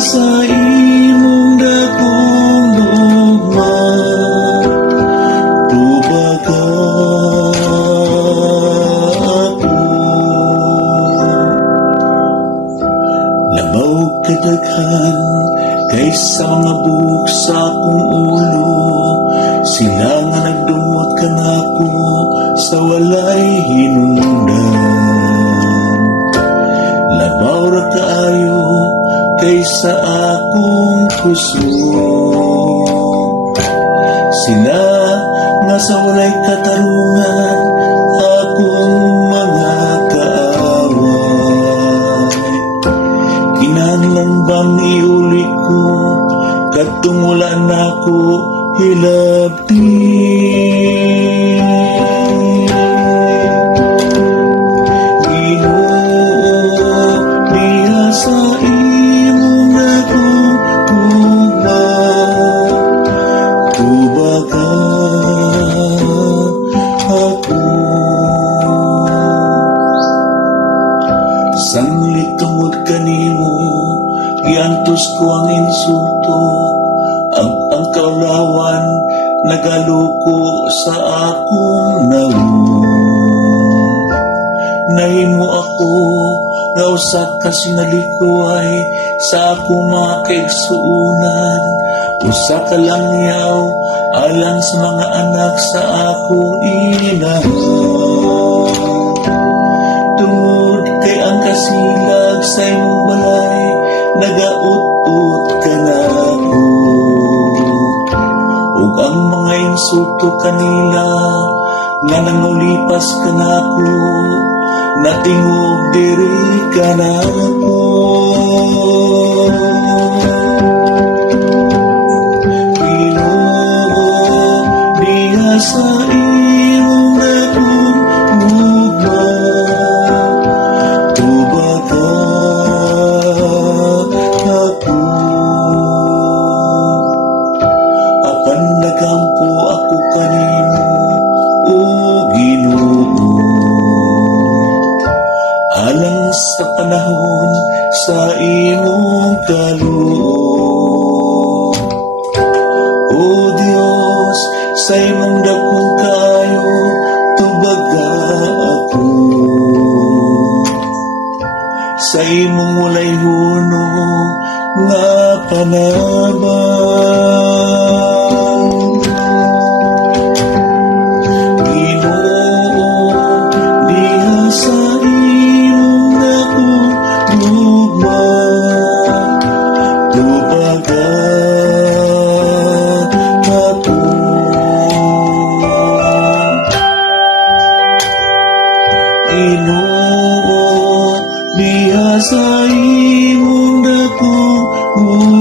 sa imong dakong lugma, tubaga ako. Labaw kadaghan kaysa mga buhok sa akong ulo, sila nga nagdumot ka nako sa walay hinungdan. Labaw ra kaayo kaysa akong puso, sila nga sa walay katarungan akong mga kaaway. Kinahanglan bang iuli ko kadtong wala nako hilabti? Sanglit tungod kanimo, iantos ko ang insulto, ang kaulawan nagaluko sa akong naong. Nahimo ako nga usa ka sinalikuay sa akong mga kaigsuunan, usa ka langyaw alang sa mga anak sa akong inahan. Tungod kay ang kasilag sa imong balay, nagaut-ut ka nako, ug ang mga insulto kanila nga nangulipas ka nako, natingog diri ka nako. Ginoo, diha sa imong dakong lugma, tubaga ako. Apan nagampo ako kanimo, o Ginoo, alang sa panahon sa imong kaluob. O Dios, sa imong dakong kayo, tubaga ako. Sa imong walay hunong nga panabang. Ginoo, diha sa imong dakong lugma, tubaga ako. Ginoo, diha sa imong dakong lugma,